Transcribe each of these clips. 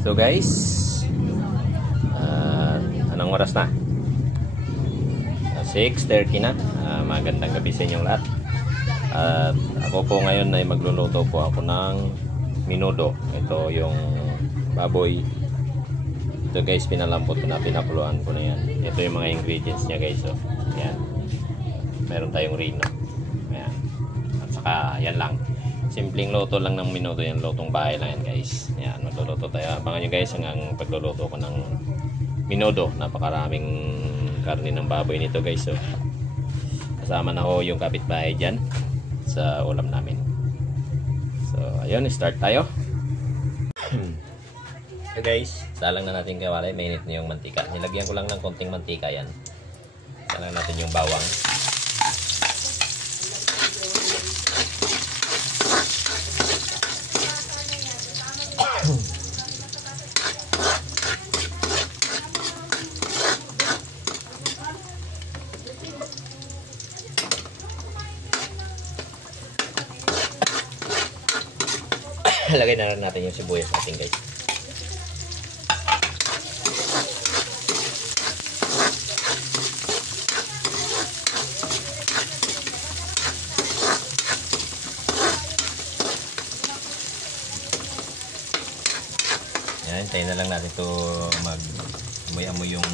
So guys, anong oras na? 6:30 na. Magandang gabi sa inyong lahat. Ako po ngayon ay magluluto po ako ng menudo. Ito yung baboy. Ito guys, pinalambot ko na, pinakuluan ko na yan. Ito yung mga ingredients niya guys. So, yan. Meron tayong rino. Ayan. At saka yan lang. Simpleng luto lang ng minuto, yung lutong bahay lang yan guys. Yan, magluluto tayo. Abangan nyo guys ang pagluluto ko ng menudo. Napakaraming karne ng baboy nito guys. So, kasama na ho yung kapitbahay dyan sa ulam namin. So ayun, start tayo. So guys, salang na natin kawali. Mainit na yung mantika. Nilagyan ko lang ng konting mantika yan. Salang natin yung bawang. Lagay na rin natin yung sibuyas natin guys. Yan, tayo na lang natin ito mag-amoy-amoy yung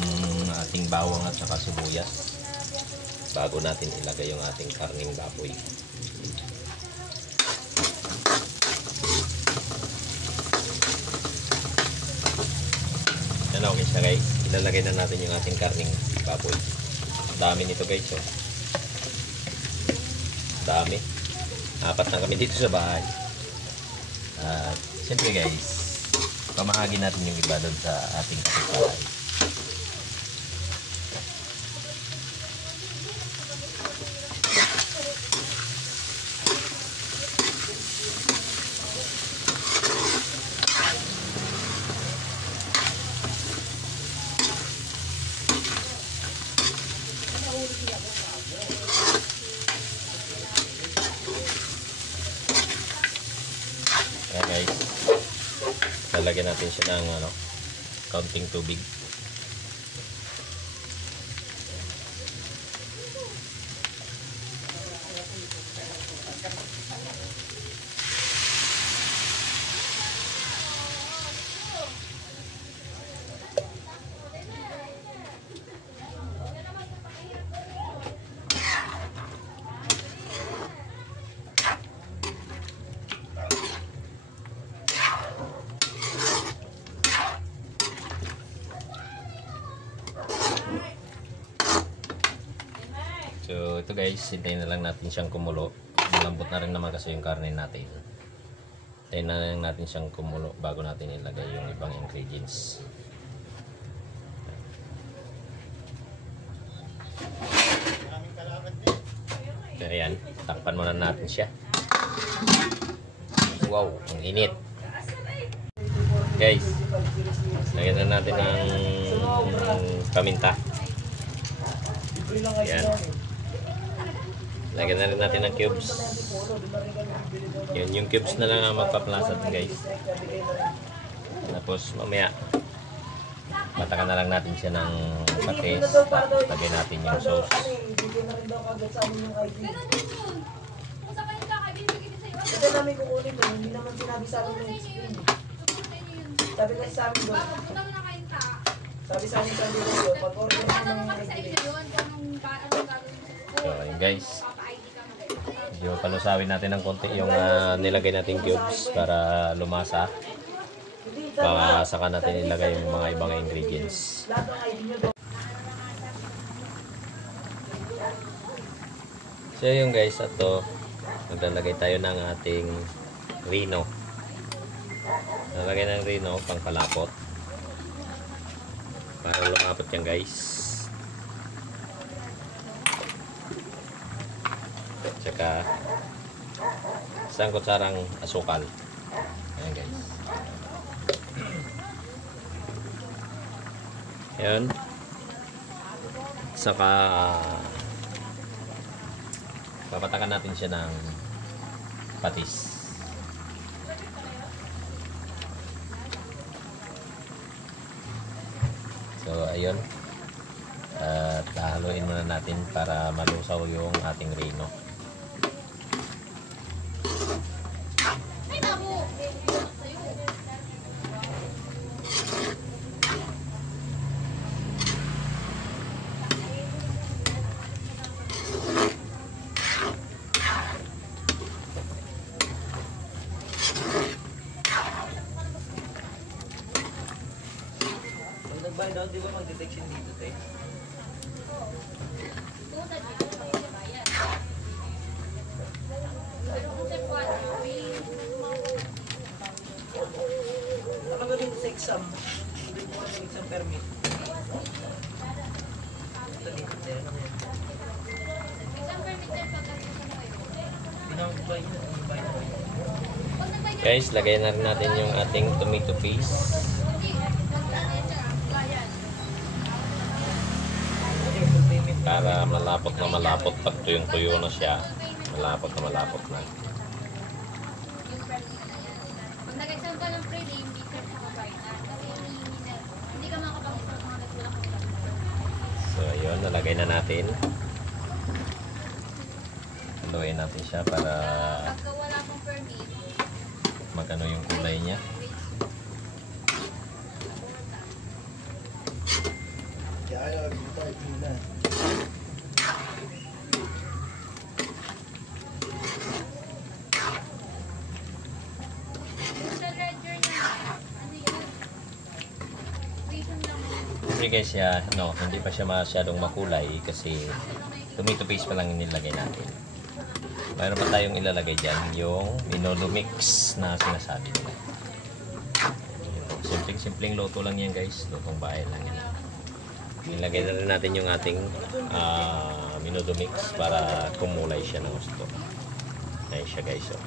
ating bawang at saka sibuyas bago natin ilagay yung ating karning baboy. Yan, okay siya guys. Ilalagay na natin yung ating karning baboy. Dami nito guys. Oh. Dami. 4 na kami dito sa bahay. At siyempre guys, pamahagi natin yung iba doon sa ating kapitbahay. Ayan guys, lalagyan natin siya ng kaunting tubig. So ito guys, hintayin na lang natin siyang kumulo. Malambot na rin naman kasi yung karne natin. Hintayin na lang natin siyang kumulo bago natin ilagay yung ibang ingredients. So ayan, takpan muna natin siya. Wow, ang init. Guys, lagyan na natin ng paminta. Ayan. Lagyan na rin natin ng cubes. Yun, yung cubes na lang ang magpa-plasat guys. Tapos mamaya matakan na lang natin siya ng patis. Tapos lagyan natin yung sauce. Ito namin kukunin mo, hindi naman sinabi sa amin yung explain. Sabi kasi sa amin doon. Sabi sa amin sa amin doon, pag-order mo ng ingredients. So ayun guys, medyo palusawin natin ng konti yung nilagay natin cubes para lumasa. Baka saka natin ilagay yung mga ibang ingredients. So yun guys, ito maglalagay tayo ng ating rino. Nalagay ng rino pang palapot para lumapot yan guys. Tsaka isang kutsarang asukal. Ayan guys. Ayan. Saka papatakan natin siya ng patis. ayun. At haluin muna natin para malusaw yung ating rino. Pag nag-buy down, di ba mag-detection dito, te? Ano gawin sa exam? Hindi mo kasi exam permit. Ito dito, te. Ano yan? Pinag-buy na. Pinag-buy na. Guys, lagay na rin natin yung ating tomato paste. Para malapot na malapot pag tuyong-tuyo na siya. Malapot na malapot na. Pag nag-exam ka ng prelim, hindi ka makabayad. Kasi hindi ka makapag-exam mga nagsulang ka. So, ayun, nalagay na natin. Haluin natin siya para Pagka wala pong permit, magano yung kulay niya. sa ledger niya, ano yun? Reason lang yun. Siyempre guys, hindi pa siya masyadong makulay kasi tomato paste pa lang nilagay natin. Mayroon pa tayong ilalagay dyan, yung Minodo mix na sinasabi nila. Simpleng luto lang yan guys, lutong bahay lang yan. Ilagay na rin natin yung ating Minodo mix para kumulay siya ng gusto. Ayan siya guys. Oh.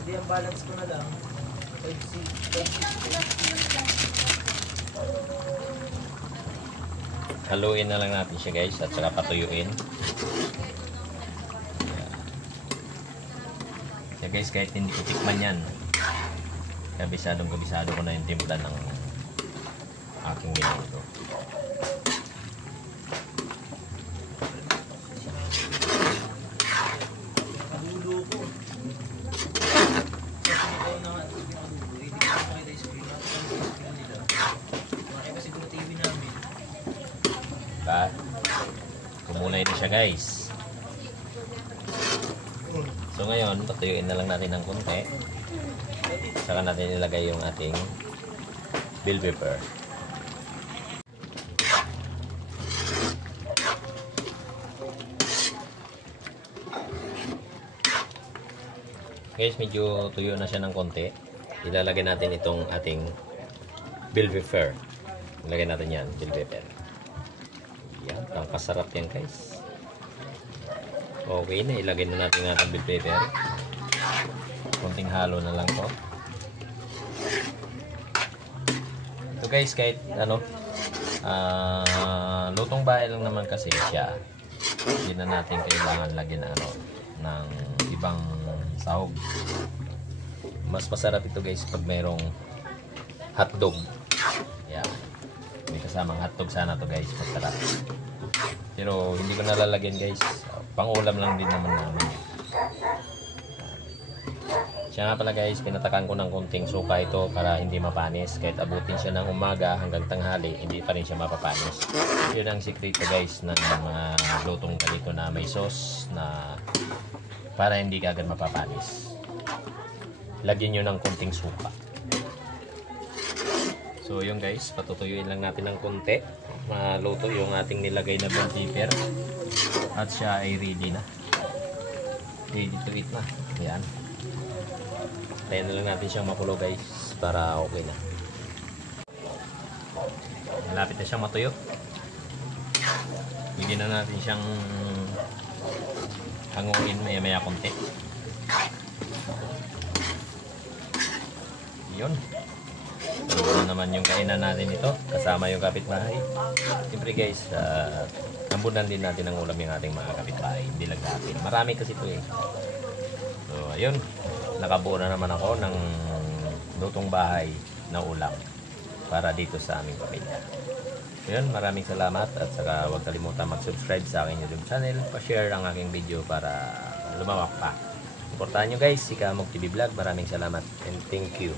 Hindi, ang balance ko na lang. 5-6. Haluin na lang natin siya guys at saka patuyuin. So guys, kahit hindi ko tikman yan, kabisado ko na yung timpla ng aking minuto. Nagulo ko. Kasi ikaw na nga, hindi ko makita yung screen. Screen nila. Makita siguro TV namin. Diba? Kumulay na siya guys. So ngayon, patuyuin na lang natin ng konti. Saka natin ilagay yung ating bell pepper. Guys, medyo tuyo na siya ng konti. Ilalagay natin itong ating bell pepper. Ilagay natin yan, bell pepper. Yan, pangkasarap yan guys. Okay na, ilagay na natin ang ating bell pepper. Konting halo na lang to. So guys, kahit lutong bahay lang naman kasi siya. Hindi na natin kailangan lagyan ng ibang sahog. Mas masarap ito guys pag mayroong hotdog. Yeah. May kasamang hotdog sana to guys, masarap. Pero hindi ko nalalagyan guys. Pangulam lang din naman namin. Siya nga pala guys, pinatakan ko ng konting suka ito para hindi mapanis. Kahit abutin siya ng umaga hanggang tanghali, hindi pa rin siya mapapanis. Yun ang sikreto guys ng mga lutong ganito na may sauce na para hindi ka agad mapapanis. Lagyan nyo ng konting suka. So yun guys, patutuyuin lang natin ng konti. Maluto yung ating nilagay na bell pepper. At siya ay ready na. Ready to eat na. Ayan. Tayo na lang natin siyang makulo guys para okay na. Malapit na siyang matuyo. Bigyan na natin siyang hanguin maya konti. Yun. Ito na naman yung kainan natin ito. Kasama yung kapitbahay. Siyempre guys, ambunan din natin ang ulam yung ating mga kapitbahay. Hindi lang natin. Marami kasi ito eh. So ayun. Nakabuo na naman ako ng lutong bahay na ulam. para dito sa aming pamilya. Yun, maraming salamat at saka huwag kalimutan mag-subscribe sa aking YouTube channel, pa-share ang aking video para lumawak pa. Suportahan nyo guys, si Kamog TV Vlog. Maraming salamat and thank you.